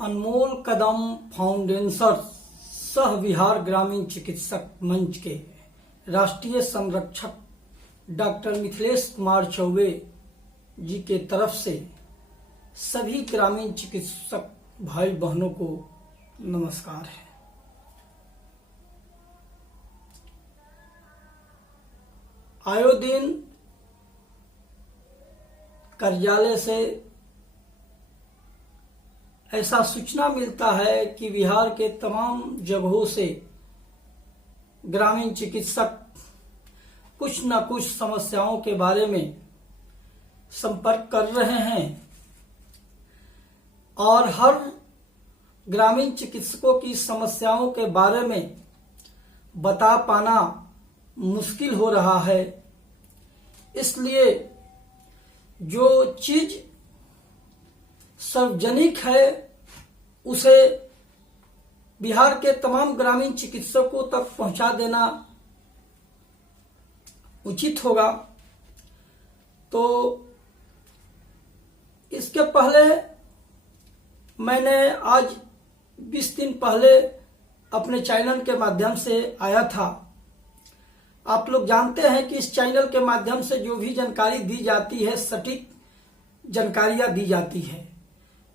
अनमोल कदम foundation सह बिहार ग्रामीण चिकित्सक मंच के राष्ट्रीय संरक्षक डॉक्टर मिथिलेश कुमार चौबे जी के तरफ से सभी ग्रामीण चिकित्सक भाई बहनों को नमस्कार है। आयो दिन कार्यालय से ऐसा सूचना मिलता है कि बिहार के तमाम जगहों से ग्रामीण चिकित्सक कुछ न कुछ समस्याओं के बारे में संपर्क कर रहे हैं और हर ग्रामीण चिकित्सकों की समस्याओं के बारे में बता पाना मुश्किल हो रहा है। इसलिए जो चीज सार्वजनिक है उसे बिहार के तमाम ग्रामीण चिकित्सकों तक पहुंचा देना उचित होगा। तो इसके पहले मैंने आज 20 दिन पहले अपने चैनल के माध्यम से आया था। आप लोग जानते हैं कि इस चैनल के माध्यम से जो भी जानकारी दी जाती है सटीक जानकारियां दी जाती है।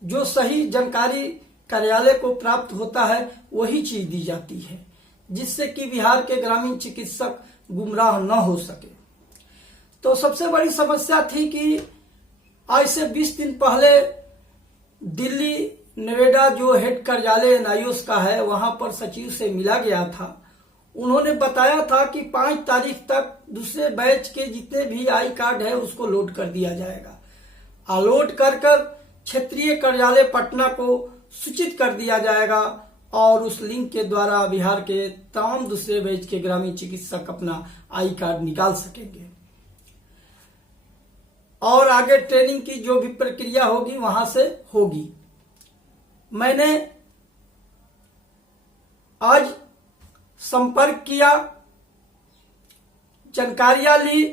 जो सही जानकारी कार्यालय को प्राप्त होता है वही चीज दी जाती है, जिससे कि बिहार के ग्रामीण चिकित्सक गुमराह न हो सके। तो सबसे बड़ी समस्या थी कि आज से 20 दिन पहले दिल्ली नोएडा जो हेड कार्यालय एनआईओस का है वहां पर सचिव से मिला गया था। उन्होंने बताया था कि 5 तारीख तक दूसरे बैच के जितने भी आई कार्ड है उसको लोड कर दिया जाएगा। लोड कर क्षेत्रीय कार्यालय पटना को सूचित कर दिया जाएगा और उस लिंक के द्वारा बिहार के तमाम दूसरे बैच के ग्रामीण चिकित्सक अपना आई कार्ड निकाल सकेंगे और आगे ट्रेनिंग की जो भी प्रक्रिया होगी वहां से होगी। मैंने आज संपर्क किया, जानकारियां ली,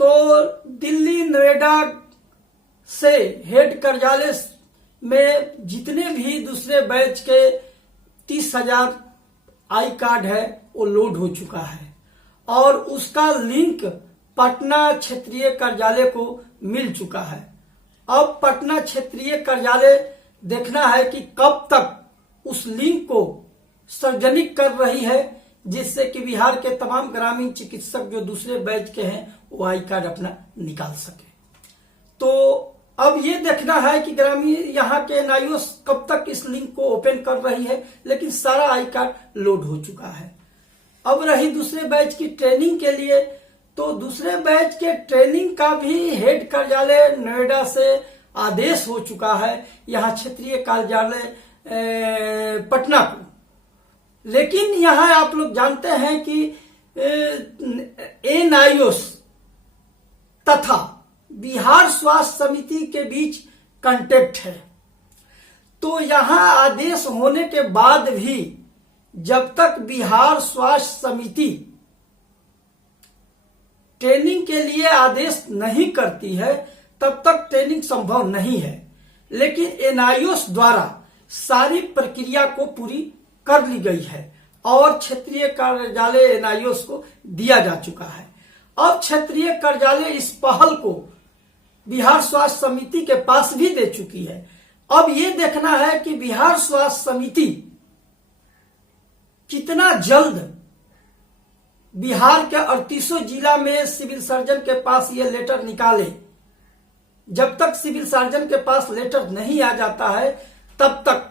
तो दिल्ली नोएडा से हेड कार्यालय में जितने भी दूसरे बैच के 30,000 आई कार्ड है वो लोड हो चुका है और उसका लिंक पटना क्षेत्रीय कार्यालय को मिल चुका है। अब पटना क्षेत्रीय कार्यालय देखना है कि कब तक उस लिंक को सार्वजनिक कर रही है, जिससे कि बिहार के तमाम ग्रामीण चिकित्सक जो दूसरे बैच के हैं वो आई कार्ड अपना निकाल सके। तो अब ये देखना है कि ग्रामीण यहाँ के एनआईओस कब तक इस लिंक को ओपन कर रही है, लेकिन सारा आई कार्ड लोड हो चुका है। अब रही दूसरे बैच की ट्रेनिंग के लिए, तो दूसरे बैच के ट्रेनिंग का भी हेड कार्यालय नोएडा से आदेश हो चुका है यहाँ क्षेत्रीय कार्यालय पटना को। लेकिन यहाँ आप लोग जानते हैं कि एनआईओस तथा बिहार स्वास्थ्य समिति के बीच कांटेक्ट है। तो यहां आदेश होने के बाद भी जब तक बिहार स्वास्थ्य समिति ट्रेनिंग के लिए आदेश नहीं करती है तब तक ट्रेनिंग संभव नहीं है। लेकिन एनआईओस द्वारा सारी प्रक्रिया को पूरी कर ली गई है और क्षेत्रीय कार्यालय एनआईओस को दिया जा चुका है। अब क्षेत्रीय कार्यालय इस पहल को बिहार स्वास्थ्य समिति के पास भी दे चुकी है। अब ये देखना है कि बिहार स्वास्थ्य समिति कितना जल्द बिहार के 38 जिला में सिविल सर्जन के पास ये लेटर निकाले। जब तक सिविल सर्जन के पास लेटर नहीं आ जाता है तब तक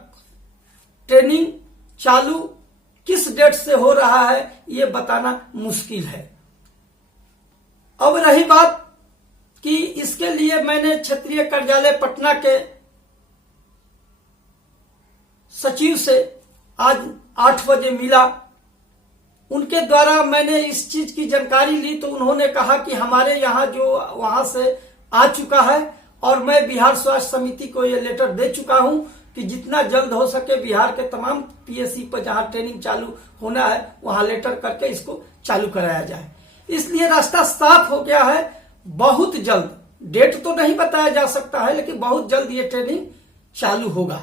ट्रेनिंग चालू किस डेट से हो रहा है ये बताना मुश्किल है। अब रही बात कि इसके लिए मैंने क्षेत्रीय कार्यालय पटना के सचिव से आज 8 बजे मिला। उनके द्वारा मैंने इस चीज की जानकारी ली तो उन्होंने कहा कि हमारे यहाँ जो वहां से आ चुका है और मैं बिहार स्वास्थ्य समिति को ये लेटर दे चुका हूं कि जितना जल्द हो सके बिहार के तमाम पीएससी पर जहां ट्रेनिंग चालू होना है वहां लेटर करके इसको चालू कराया जाए। इसलिए रास्ता साफ हो गया है। बहुत जल्द, डेट तो नहीं बताया जा सकता है, लेकिन बहुत जल्द ये ट्रेनिंग चालू होगा।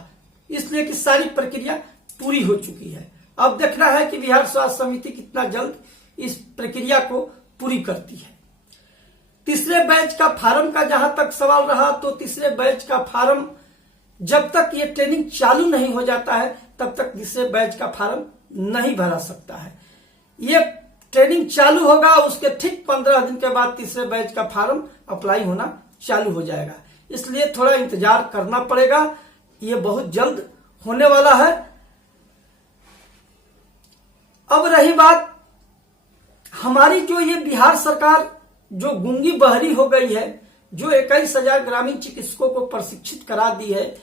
इसलिए कि सारी प्रक्रिया पूरी हो चुकी है। अब देखना है कि बिहार स्वास्थ्य समिति कितना जल्द इस प्रक्रिया को पूरी करती है। तीसरे बैच का फार्म का जहां तक सवाल रहा, तो तीसरे बैच का फार्म जब तक ये ट्रेनिंग चालू नहीं हो जाता है तब तक तीसरे बैच का फार्म नहीं भरा सकता है। ये ट्रेनिंग चालू होगा, उसके ठीक 15 दिन के बाद तीसरे बैच का फार्म अप्लाई होना चालू हो जाएगा। इसलिए थोड़ा इंतजार करना पड़ेगा, ये बहुत जल्द होने वाला है। अब रही बात हमारी, जो ये बिहार सरकार जो गूंगी बहरी हो गई है, जो 21,000 ग्रामीण चिकित्सकों को प्रशिक्षित करा दी है,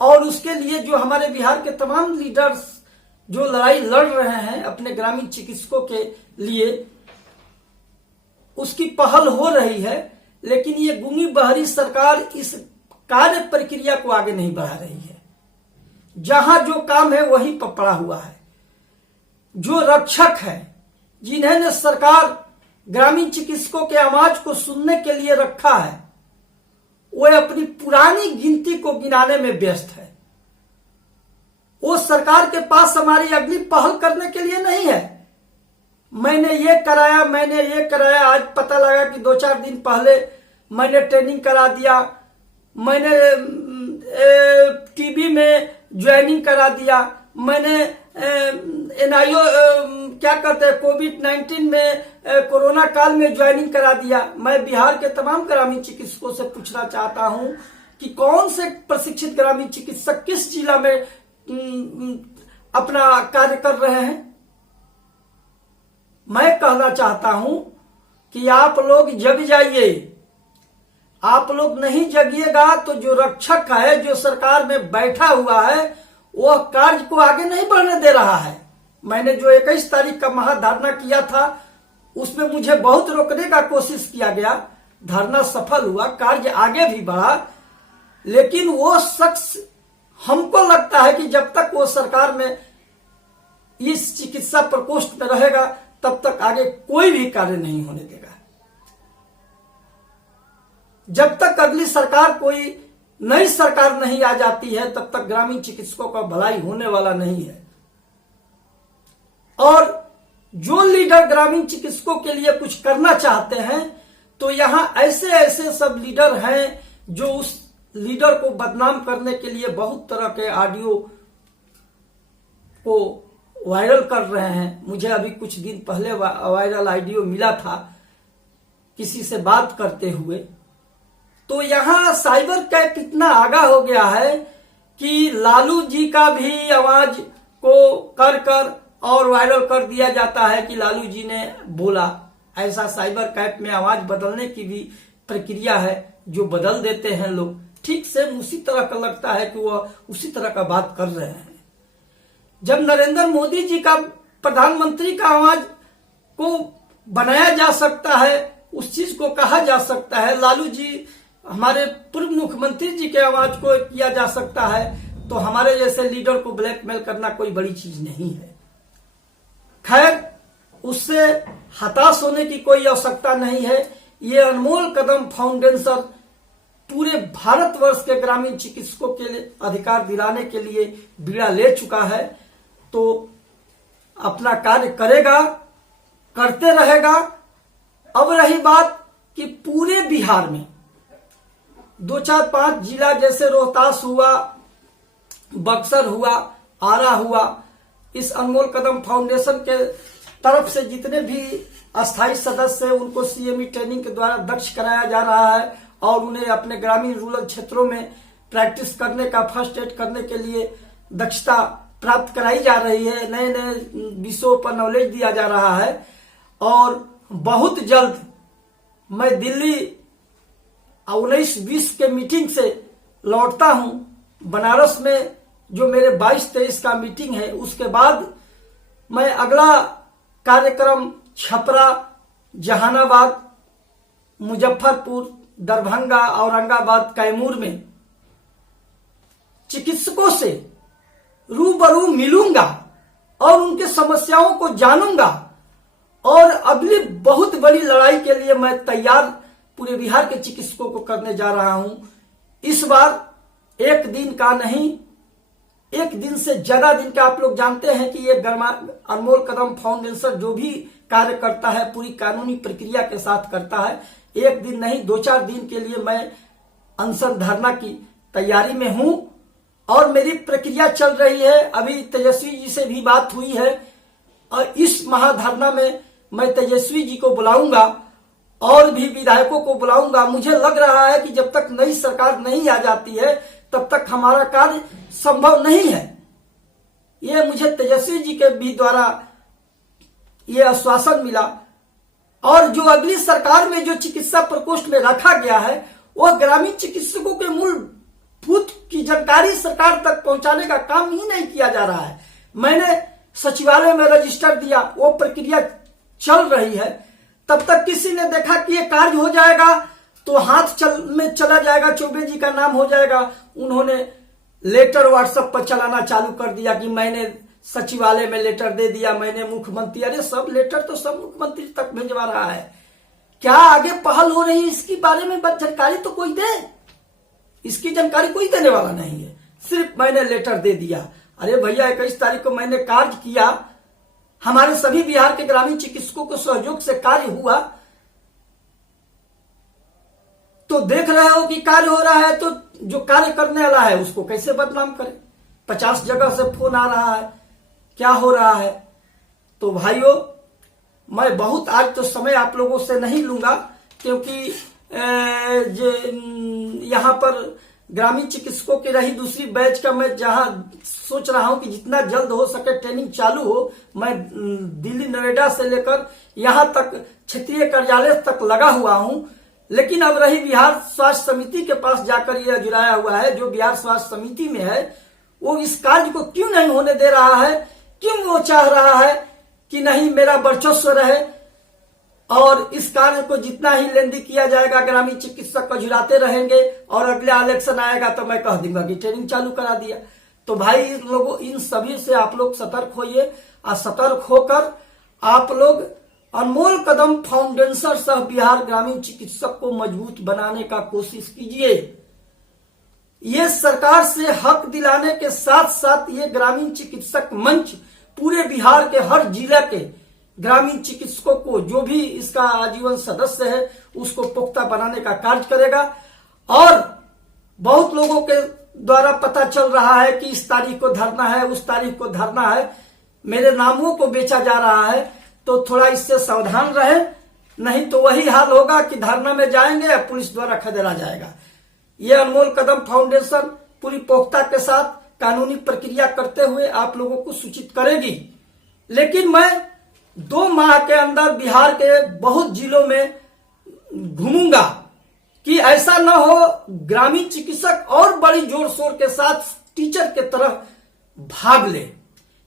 और उसके लिए जो हमारे बिहार के तमाम लीडर्स जो लड़ाई लड़ रहे हैं अपने ग्रामीण चिकित्सकों के लिए, उसकी पहल हो रही है। लेकिन ये गूंगी बहरी सरकार इस कार्य प्रक्रिया को आगे नहीं बढ़ा रही है। जहां जो काम है वहीं पर पड़ा हुआ है। जो रक्षक है, जिन्हें सरकार ग्रामीण चिकित्सकों के आवाज को सुनने के लिए रखा है, वो अपनी पुरानी गिनती को गिनाने में व्यस्त है। वो सरकार के पास हमारी अगली पहल करने के लिए नहीं है। मैंने ये कराया, मैंने ये कराया। आज पता लगा कि 2-4 दिन पहले मैंने ट्रेनिंग करा दिया, मैंने टीबी में ज्वाइनिंग करा दिया, मैंने एनआईओ क्या कहते हैं कोविड-19 में कोरोना काल में ज्वाइनिंग करा दिया। मैं बिहार के तमाम ग्रामीण चिकित्सकों से पूछना चाहता हूं कि कौन से प्रशिक्षित ग्रामीण चिकित्सक किस जिला में अपना कार्य कर रहे हैं। मैं कहना चाहता हूं कि आप लोग जग जाइए। आप लोग नहीं जगिएगा तो जो रक्षक है, जो सरकार में बैठा हुआ है, वह कार्य को आगे नहीं बढ़ने दे रहा है। मैंने जो 21 तारीख का महाधरना किया था, उसमें मुझे बहुत रोकने का कोशिश किया गया। धरना सफल हुआ, कार्य आगे भी बढ़ा, लेकिन वो शख्स, हमको लगता है कि जब तक वो सरकार में इस चिकित्सा प्रकोष्ठ में रहेगा तब तक आगे कोई भी कार्य नहीं होने देगा। जब तक अगली सरकार, कोई नई सरकार नहीं आ जाती है, तब तक ग्रामीण चिकित्सकों का भलाई होने वाला नहीं है। और जो लीडर ग्रामीण चिकित्सकों के लिए कुछ करना चाहते हैं, तो यहां ऐसे ऐसे सब लीडर हैं जो उस लीडर को बदनाम करने के लिए बहुत तरह के ऑडियो को वायरल कर रहे हैं। मुझे अभी कुछ दिन पहले वायरल ऑडियो मिला था किसी से बात करते हुए। तो यहां साइबर कैफ इतना आगा हो गया है कि लालू जी का भी आवाज को कर कर और वायरल कर दिया जाता है कि लालू जी ने बोला। ऐसा साइबर कैफ में आवाज बदलने की भी प्रक्रिया है, जो बदल देते हैं लोग। ठीक से उसी तरह का लगता है कि वह उसी तरह का बात कर रहे हैं। जब नरेंद्र मोदी जी का, प्रधानमंत्री का आवाज को बनाया जा सकता है, उस चीज को कहा जा सकता है, लालू जी हमारे पूर्व मुख्यमंत्री जी के आवाज को किया जा सकता है, तो हमारे जैसे लीडर को ब्लैकमेल करना कोई बड़ी चीज नहीं है। खैर, उससे हताश होने की कोई आवश्यकता नहीं है। ये अनमोल कदम फाउंडेशन पूरे भारतवर्ष के ग्रामीण चिकित्सकों के लिए अधिकार दिलाने के लिए बीड़ा ले चुका है, तो अपना कार्य करेगा, करते रहेगा। अब रही बात कि पूरे बिहार में 2-4-5 जिला जैसे रोहतास हुआ, बक्सर हुआ, आरा हुआ, इस अनमोल कदम फाउंडेशन के तरफ से जितने भी अस्थायी सदस्य हैं उनको सीएमई ट्रेनिंग के द्वारा दक्ष कराया जा रहा है और उन्हें अपने ग्रामीण रूरल क्षेत्रों में प्रैक्टिस करने का, फर्स्ट एड करने के लिए दक्षता प्राप्त कराई जा रही है। नए नए विषयों पर नॉलेज दिया जा रहा है। और बहुत जल्द मैं दिल्ली 19-20 के मीटिंग से लौटता हूं। बनारस में जो मेरे 22-23 का मीटिंग है, उसके बाद मैं अगला कार्यक्रम छपरा, जहानाबाद, मुजफ्फरपुर, दरभंगा, औरंगाबाद, कैमूर में चिकित्सकों से रूबरू मिलूंगा और उनके समस्याओं को जानूंगा। और अगली बहुत बड़ी लड़ाई के लिए मैं तैयार पूरे बिहार के चिकित्सकों को करने जा रहा हूं। इस बार एक दिन का नहीं, एक दिन से ज्यादा दिन का आप लोग जानते हैं कि ये अनमोल कदम फाउंडेशन जो भी कार्य करता है पूरी कानूनी प्रक्रिया के साथ करता है। एक दिन नहीं 2-4 दिन के लिए मैं अनशन धरना की तैयारी में हूं और मेरी प्रक्रिया चल रही है। अभी तेजस्वी जी से भी बात हुई है और इस महाधरना में मैं तेजस्वी जी को बुलाऊंगा और भी विधायकों को बुलाऊंगा। मुझे लग रहा है कि जब तक नई सरकार नहीं आ जाती है तब तक हमारा कार्य संभव नहीं है। ये मुझे तेजस्वी जी के भी द्वारा ये आश्वासन मिला। और जो अगली सरकार में जो चिकित्सा प्रकोष्ठ में रखा गया है वह ग्रामीण चिकित्सकों के मूलभूत की जानकारी सरकार तक पहुंचाने का काम ही नहीं किया जा रहा है। मैंने सचिवालय में रजिस्टर दिया, वो प्रक्रिया चल रही है। तब तक किसी ने देखा कि ये कार्य हो जाएगा तो हाथ में चला जाएगा, चौबे जी का नाम हो जाएगा। उन्होंने लेटर व्हाट्सएप पर चलाना चालू कर दिया कि मैंने सचिवालय में लेटर दे दिया, मैंने मुख्यमंत्री। अरे सब लेटर तो सब मुख्यमंत्री तक भिजवा रहा है। क्या आगे पहल हो रही है इसके बारे में जानकारी तो कोई दे। इसकी जानकारी कोई देने वाला नहीं है, सिर्फ मैंने लेटर दे दिया। अरे भैया 21 तारीख को मैंने कार्य किया, हमारे सभी बिहार के ग्रामीण चिकित्सकों के सहयोग से कार्य हुआ। तो देख रहे हो कि कार्य हो रहा है तो जो कार्य करने वाला है उसको कैसे बदनाम करे। 50 जगह से फोन आ रहा है, क्या हो रहा है। तो भाइयों मैं बहुत आज तो समय आप लोगों से नहीं लूंगा क्योंकि यहाँ पर ग्रामीण चिकित्सकों की रही दूसरी बैच का मैं जहां सोच रहा हूं कि जितना जल्द हो सके ट्रेनिंग चालू हो। मैं दिल्ली नोएडा से लेकर यहां तक क्षेत्रीय कार्यालय तक लगा हुआ हूं। लेकिन अब रही बिहार स्वास्थ्य समिति के पास जाकर यह जुड़ाया हुआ है, जो बिहार स्वास्थ्य समिति में है वो इस कार्य को क्यों नहीं होने दे रहा है। क्यों वो चाह रहा है कि नहीं मेरा वर्चस्व रहे और इस कार्य को जितना ही लेंदी किया जाएगा ग्रामीण चिकित्सक जुड़ाते रहेंगे और अगला इलेक्शन आएगा तो मैं कह दूंगा कि ट्रेनिंग चालू करा दिया। तो भाई इन सभी से आप लोग सतर्क होइए और सतर्क होकर आप लोग अनमोल कदम फाउंडेशन सह बिहार ग्रामीण चिकित्सक को मजबूत बनाने का कोशिश कीजिए। ये सरकार से हक दिलाने के साथ साथ ये ग्रामीण चिकित्सक मंच पूरे बिहार के हर जिला के ग्रामीण चिकित्सकों को जो भी इसका आजीवन सदस्य है उसको पुख्ता बनाने का कार्य करेगा। और बहुत लोगों के द्वारा पता चल रहा है कि इस तारीख को धरना है, उस तारीख को धरना है, मेरे नामों को बेचा जा रहा है। तो थोड़ा इससे सावधान रहे, नहीं तो वही हाल होगा कि धरना में जाएंगे पुलिस द्वारा खदेड़ा जाएगा। ये अनमोल कदम फाउंडेशन पूरी पुख्ता के साथ कानूनी प्रक्रिया करते हुए आप लोगों को सूचित करेगी। लेकिन मैं 2 माह के अंदर बिहार के बहुत जिलों में घूमूंगा कि ऐसा न हो ग्रामीण चिकित्सक और बड़ी जोर शोर के साथ टीचर के तरह भाग ले।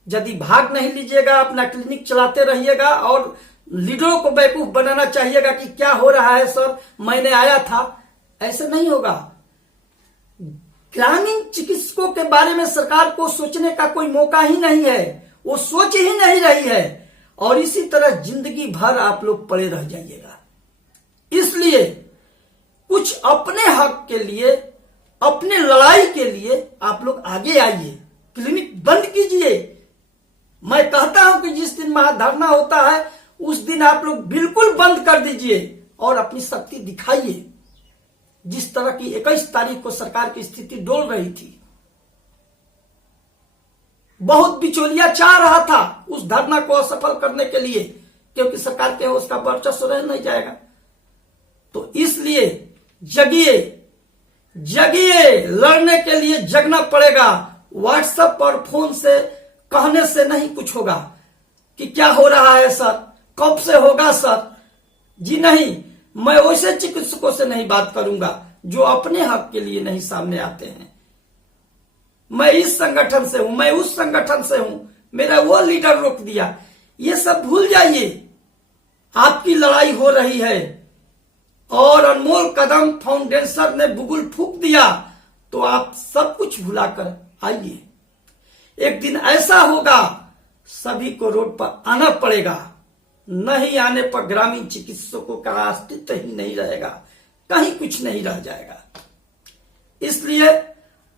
यदि भाग नहीं लीजिएगा, अपना क्लिनिक चलाते रहिएगा और लीडरों को बेवकूफ बनाना चाहिएगा कि क्या हो रहा है सर, मैंने आया था, ऐसे नहीं होगा। ग्रामीण चिकित्सकों के बारे में सरकार को सोचने का कोई मौका ही नहीं है, वो सोच ही नहीं रही है और इसी तरह जिंदगी भर आप लोग पड़े रह जाइएगा। इसलिए कुछ अपने हक के लिए, अपने लड़ाई के लिए आप लोग आगे आइए, क्लिनिक बंद कीजिए। मैं कहता हूं कि जिस दिन महाधरना होता है उस दिन आप लोग बिल्कुल बंद कर दीजिए और अपनी शक्ति दिखाइए। जिस तरह की 21 तारीख को सरकार की स्थिति डोल रही थी, बहुत बिचौलिया चाह रहा था उस धरना को असफल करने के लिए क्योंकि सरकार के उसका वर्चस्व रह नहीं जाएगा। तो इसलिए जगिए, जगिए, लड़ने के लिए जगना पड़ेगा। व्हाट्सएप और फोन से कहने से नहीं कुछ होगा कि क्या हो रहा है सर, कब से होगा सर। जी नहीं, मैं वैसे चिकित्सकों से नहीं बात करूंगा जो अपने हक के लिए नहीं सामने आते हैं। मैं इस संगठन से हूं, मैं उस संगठन से हूं, मेरा वो लीडर रोक दिया, ये सब भूल जाइए। आपकी लड़ाई हो रही है और अनमोल कदम फाउंडेशन ने बुगुल फूंक दिया तो आप सब कुछ भुलाकर आइए। एक दिन ऐसा होगा सभी को रोड पर आना पड़ेगा, नहीं आने पर ग्रामीण चिकित्सकों का अस्तित्व ही नहीं रहेगा, कहीं कुछ नहीं रह जाएगा। इसलिए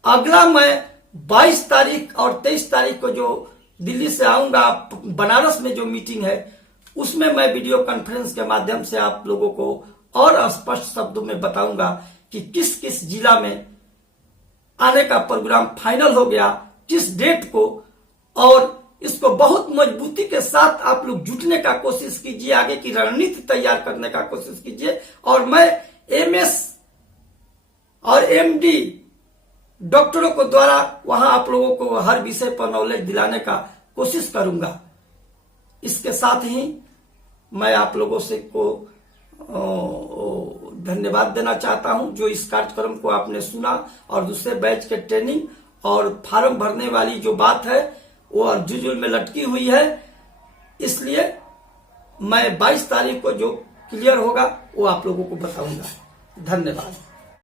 अगला मैं 22 तारीख और 23 तारीख को जो दिल्ली से आऊंगा, बनारस में जो मीटिंग है, उसमें मैं वीडियो कॉन्फ्रेंस के माध्यम से आप लोगों को और स्पष्ट शब्दों में बताऊंगा कि किस किस जिला में आने का प्रोग्राम फाइनल हो गया, किस डेट को, और इसको बहुत मजबूती के साथ आप लोग जुटने का कोशिश कीजिए, आगे की रणनीति तैयार करने का कोशिश कीजिए। और मैं एमएस और एमडी डॉक्टरों को द्वारा वहां आप लोगों को हर विषय पर नॉलेज दिलाने का कोशिश करूंगा। इसके साथ ही मैं आप लोगों से को धन्यवाद देना चाहता हूं जो इस कार्यक्रम को आपने सुना, और दूसरे बैच के ट्रेनिंग और फॉर्म भरने वाली जो बात है वो अर्जुजुल में लटकी हुई है। इसलिए मैं 22 तारीख को जो क्लियर होगा वो आप लोगों को बताऊंगा। धन्यवाद।